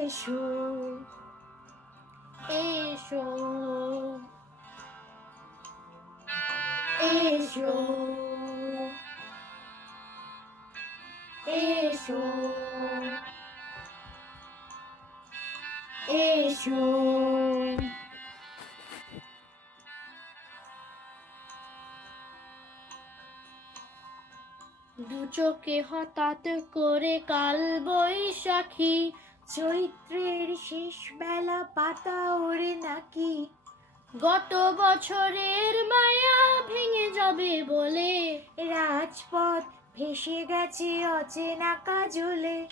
এসো এসো। এসো এসো। এসো। দু চোখে হঠাৎ করে কাল বৈশাখী চৈত্রের শেষ বেলা পাতা ওরে নাকি? গত বছরের মায়া ভেঙে যাবে বলে। রাজপথ ভেসে গেছে অচেনা কাজলে।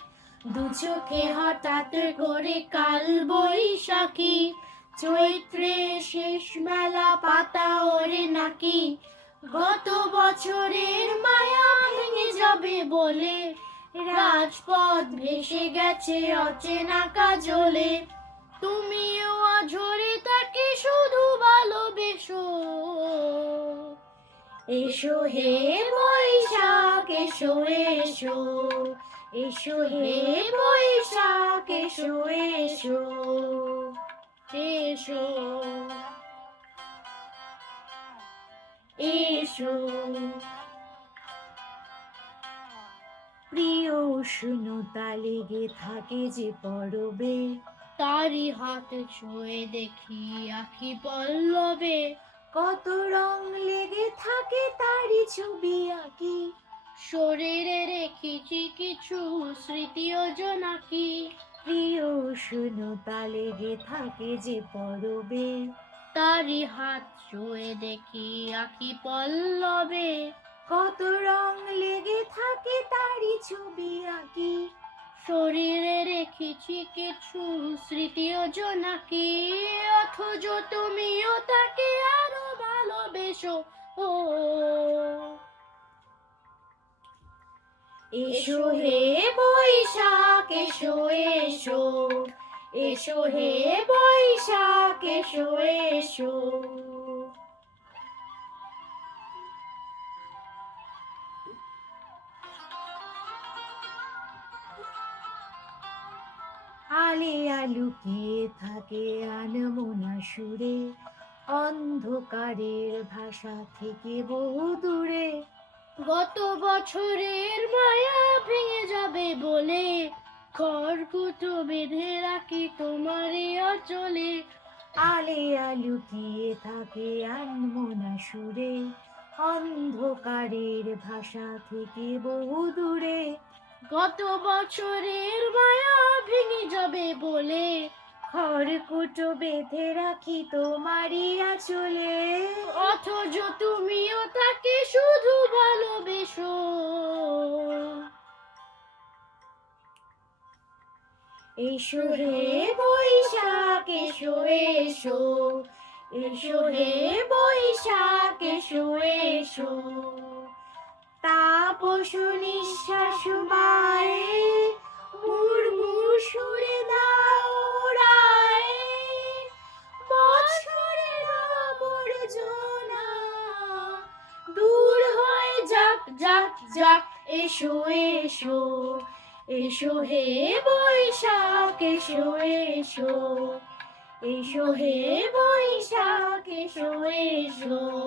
দু চোখে হঠাৎ করে কাল বৈশাখী। চৈত্রের শেষ মেলা পাতা ওরে নাকি? গত বছরের মায়া ভেঙে যাবে বলে। রাজপথ ভেসে গেছে অচেনা কাজলে। তুমিও আঝরে তাকে শুধু ভালোবেসো। এসো হে বৈশাখ, এসো এসো। এসো হে বৈশাখ, এসো এসো। এসো। এসো। উষ্ণতা লেগে থাকে যে পরবে। তারই হাত ছুঁয়ে দেখি আখি পল্লবে। কত রং লেগে থাকে তারই ছবি আঁকি। শরীরে রেখেছি কিছু স্মৃতি ও জোনাকি প্রিয় উষ্ণতা লেগে থাকে যে পরবে। তারই হাত ছুঁয়ে দেখি আঁকি পল্লবে। কত রং লেগে থাকে তারই ছবি আঁকি। শরীরে রেখেছি কিছু, স্মৃতি ও জোনাকি অথচ তুমিও তাকে আরও ভালোবেসো। ও। এসো হে বৈশাখ, এসো এসো। এসো হে বৈশাখ, এসো এসো। আলে লুকিয়ে থাকে আনমোনা সুরে অন্ধকারের ভাষা থেকে বহু দূরে। গত বছরের মায়া ভেঙে যাবে বলে খড়কুটো বেঁধে রাখি তোমারে অচলে। আলে লুকিয়ে থাকে আনমোনা সুরে অন্ধকারের ভাষা থেকে বহু দূরে। গত বছরের মায়া ভেঙে যাবে বলে খড়কুটো বেঁধে রাখি তোমারই আঁচলে। অথচ তুমিও তাকে শুধু ভালোবেসো। এসো হে বৈশাখ, এসো এসো। এসো হে বৈশাখ, এসো এসো। তাপস নিঃশ্বাস বায়ে মুড়মুড় সুরে দাওড়ায় বছরের আবর্জনা দূর হয় যাক যাক যাক, এসো এসো। এসো হে বৈশাখ, এসো এসো। এসো হে বৈশাখ, এসো এসো।